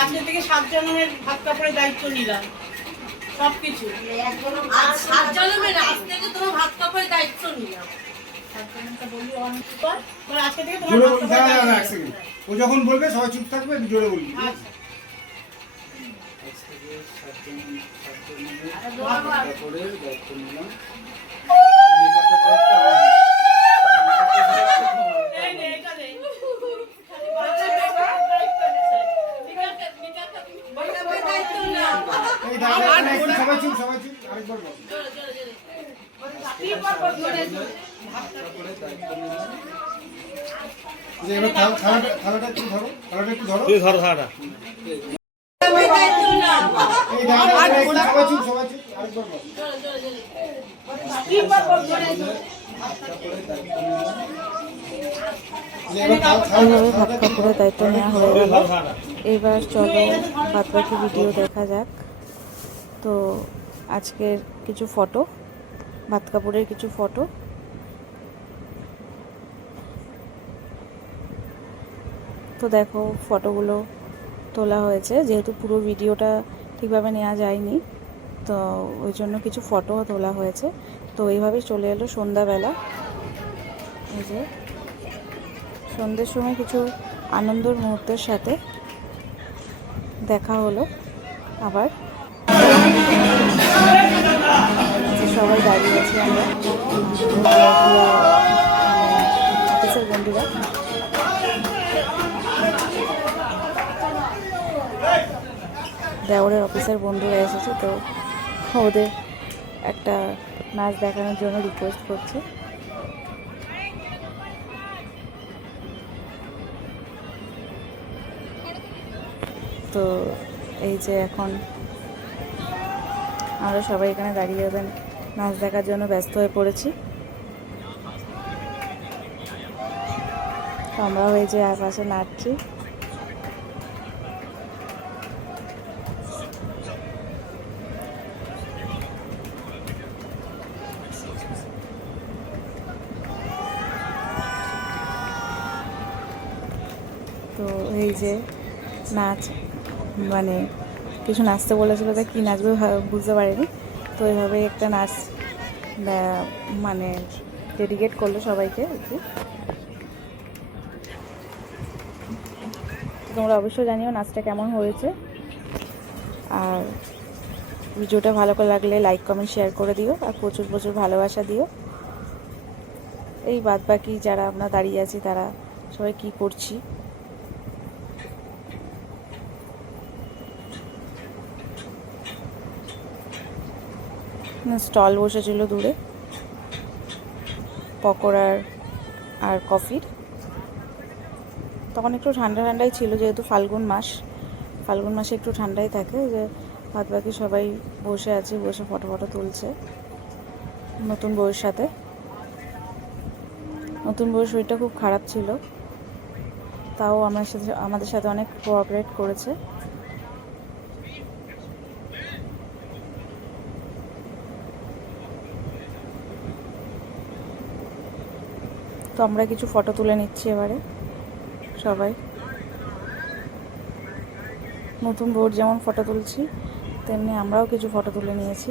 আজকে থেকে 7 জনের ভাত কাপড়ের দায়িত্ব নিলাম সবকিছু। আজ 7 জনের আজ থেকে তোমার ভাত কাপড়ের দায়িত্ব নিলাম। আজকে থেকে তোমার ভাত কাপড়ের দায়িত্ব। ও যখন বলবে সবাই চুপ থাকবে, জোরে বলবি। আচ্ছা। সবাই চুপ, সবাই চুপ, আরেকবার বল। থালাটা একটু ধরো, থালাটা একটু ধরো। তুই ধর থালাটা। সবাই চুপ, সবাই চুপ, আরেকবার বল। এইভাবে ভাত কাপড়ের দায়িত্ব নেওয়া হয়ে গেল। এবার চলো বাদ বাকি ভিডিও দেখা যাক। তো আজকের কিছু ফটো, ভাত কাপড়ের কিছু ফটো। তো দেখো ফটোগুলো তোলা হয়েছে, যেহেতু পুরো ভিডিওটা ঠিকভাবে নেওয়া যায়নি তো ওই জন্য কিছু ফটো তোলা হয়েছে। তো এইভাবে চলে এলো সন্ধ্যাবেলা। এই যে সন্ধ্যের সময় কিছু আনন্দের মুহূর্তের সাথে দেখা হলো। আবার সবাই দাঁড়িয়ে আছি আমরা, অফিসের বন্ধুরা। দেওরের অফিসের বন্ধুরা এসেছে, তো ওদের একটা নাচ দেখানোর জন্য রিকোয়েস্ট করছে। তো এই যে এখন আমরা সবাই এখানে দাঁড়িয়ে ওদের নাচ দেখার জন্য ব্যস্ত হয়ে পড়েছি। তো আমরাও এই যে আশপাশে নাচছি। তো এই যে নাচ, মানে কিছু নাচতে বলেছিল, তা কী নাচবে বুঝতে পারিনি। তো এইভাবে একটা নাচ মানে ডেডিকেট করলো সবাইকে আর কি। তোমরা অবশ্যই জানিও নাচটা কেমন হয়েছে, আর ভিডিওটা ভালো করে লাগলে লাইক কমেন্ট শেয়ার করে দিও, আর প্রচুর প্রচুর ভালোবাসা দিও। এই বাদ বাকি যারা আমরা দাঁড়িয়ে আছি তারা সবাই কি করছি। স্টল বসেছিল দূরে পকোড়ার আর কফির। তখন একটু ঠান্ডা ঠান্ডাই ছিল, যেহেতু ফাল্গুন মাসে একটু ঠান্ডাই থাকে। যে বাদ বাকি সবাই বসে আছে, বসে ফটো ফটো তুলছে নতুন বউয়ের সাথে। নতুন বউয়ের শরীরটা খুব খারাপ ছিল, তাও আমাদের সাথে অনেক কোঅপারেট করেছে। তো আমরা কিছু ফটো তুলে নিচ্ছি এবারে সবাই। নতুন বউর যেমন ফটো তুলছি তেমনি আমরাও কিছু ফটো তুলে নিয়েছি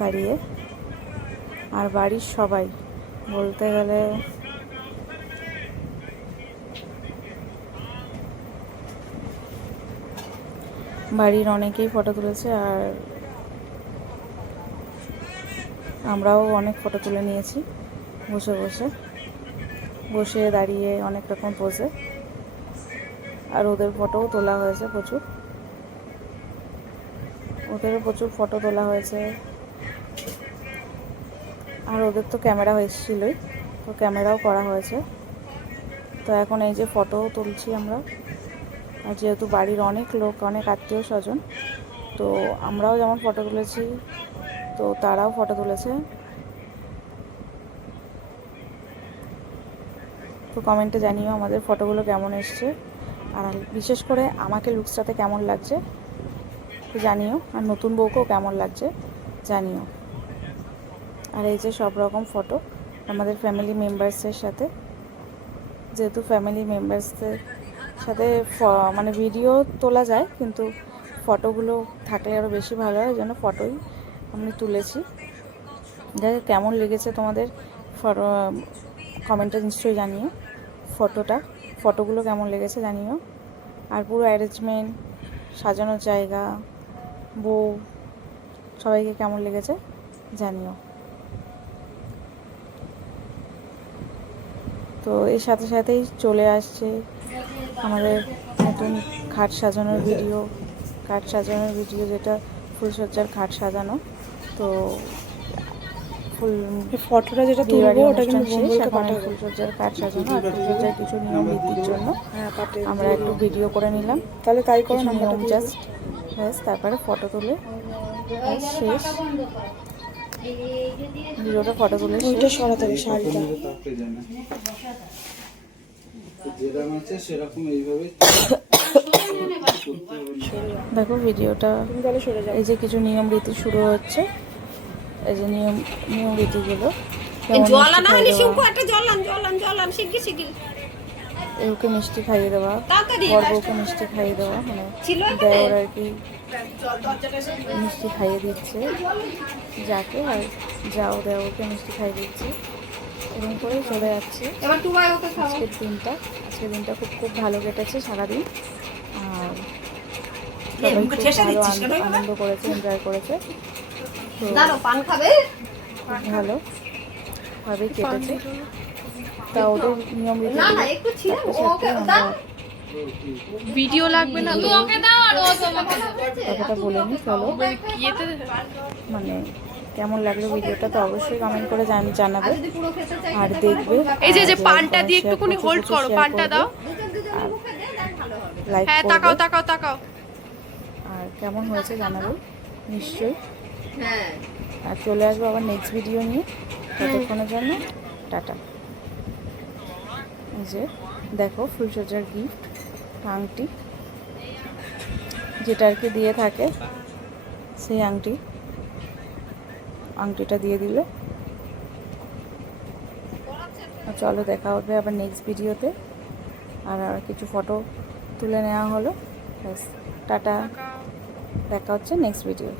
দাঁড়িয়ে। আর বাড়ির সবাই বলতে গেলে বাড়ির অনেকেই ফটো তুলেছে, আর আমরাও অনেক ফটো তুলে নিয়েছি বসে বসে বসে দাঁড়িয়ে অনেক রকম পোজে। আর ওদের ফটোও তোলা হয়েছে প্রচুর, ওদেরও প্রচুর ফটো তোলা হয়েছে। আর ওদের তো ক্যামেরা এসেছিলই, তো ক্যামেরাও করা হয়েছে। তো এখন এই যে ফটো তুলছি আমরা, আর যেহেতু বাড়ির অনেক লোক, অনেক আত্মীয় স্বজন, তো আমরাও যেমন ফটো তুলেছি তো তারাও ফটো তুলেছে। তো কমেন্টে জানিও আমাদের ফটোগুলো কেমন এসছে, আর বিশেষ করে আমাকে লুকসটাতে কেমন লাগছে জানিও, আর নতুন বউকেও কেমন লাগছে জানিও। আর এই যে সব রকম ফটো আমাদের ফ্যামিলি মেম্বার্সের সাথে, যেহেতু ফ্যামিলি মেম্বার্সদের সাথে মানে ভিডিও তোলা যায়, কিন্তু ফটোগুলো থাকলে আরও বেশি ভালো হয়, ওই জন্য ফটোই আমি তুলেছি। দেখ কেমন লেগেছে তোমাদের, ফটো কমেন্টে নিশ্চয়ই জানিও। ফটোগুলো কেমন লেগেছে জানিও। আর পুরো অ্যারেঞ্জমেন্ট, সাজানোর জায়গা, বউ, সবাইকে কেমন লেগেছে জানিও। তো এর সাথে সাথেই চলে আসছে আমাদের নতুন খাট সাজানোর ভিডিও, যেটা ফুলসজ্জার খাট সাজানো। তো ফটোটা যেটা তুলবো ওটা কিন্তু বন্ধুকে পাঠাবো। ফুলসজ্জার খাট সাজানো আর ফুলসজ্জার কিছু নিয়ম নীতির জন্য হ্যাঁ পাঠিয়ে আমরা একটু ভিডিও করে নিলাম। তাহলে তাই করো, কিছু নাম্বারটা নিয়ম দিয়ে জাস্ট ব্যাস, তারপরে ফটো তুলে শেষ। ভিডিওটা ফটো তুলে ওইটা শেষ। সরাতে হবে শাড়িটা। যেরকম আছে সেরকম এইভাবে দেখো ভিডিওটা, তুমি তাহলে সরে যাও। এই যে কিছু নিয়ম রীতি শুরু হচ্ছে, এই যে নিয়ম রীতিগুলো, জল আনা হয়নি শিঙ্কু, একটা জল আন শিগগির ওকে মিষ্টি খাইয়ে দেওয়া, তাড়াতাড়ি বউকে মিষ্টি খাইয়ে দেওয়া, মানে দেওয়ার আর কি মিষ্টি খাইয়ে দিচ্ছে যাকে, আর যাও দেওয়াকে মিষ্টি খাইয়ে দিচ্ছে। এরকম করে চলে যাচ্ছে এবার টুবাই ওকে খাও। আজকের দিনটা খুব ভালো কেটেছে সারাদিন। আর সবাই খুব ভালো আনন্দ করেছে, এনজয় করেছে। তো দাঁড়াও, পান খাবে? খুব ভালোভাবেই কেটেছে। তা ওদের নিয়ম রীতি না না, একটু ছিল ওকে আমরা ভিডিও লাগবে না তো? ওকে দাও আর ও তোমাকে কথাটা বলে নিই। চলো, মানে কেমন লাগলো ভিডিওটা তো অবশ্যই কমেন্ট করে জানাবে, যদি পুরো খেতে চাই আর দেখবে। এই যে আর পানটা দিয়ে share একটুখানি করতে হোল্ড করতে করো, share পানটা করবে, দাও। আর মুখে দে, দেখ ভালো হবে। লাইক হ্যাঁ করবে, তাকাও। আর কেমন হয়েছে জানাবে নিশ্চয়ই। হ্যাঁ আর চলে আসবো আবার নেক্সট ভিডিও নিয়ে, ততক্ষণের জন্য টাটা। এই যে দেখো ফুলসজ্জার গিফট, আংটি, যেটা আর কি দিয়ে থাকে, সেই আংটিটা দিয়ে দিল। চলো দেখা হবে আবার নেক্সট ভিডিওতে। আর কিছু ফটো তুলে নেওয়া হলো, ব্যাস টাটা, দেখা হচ্ছে নেক্সট ভিডিও।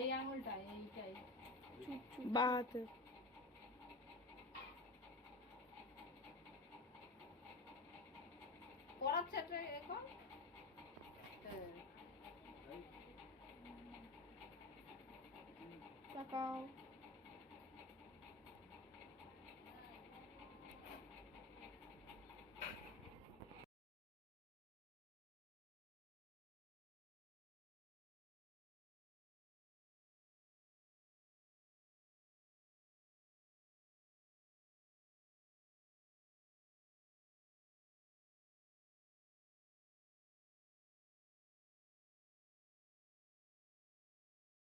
এই আঙুলটা এইটাই বাহাতে পড়াচ্ছে এখন। তাকাও।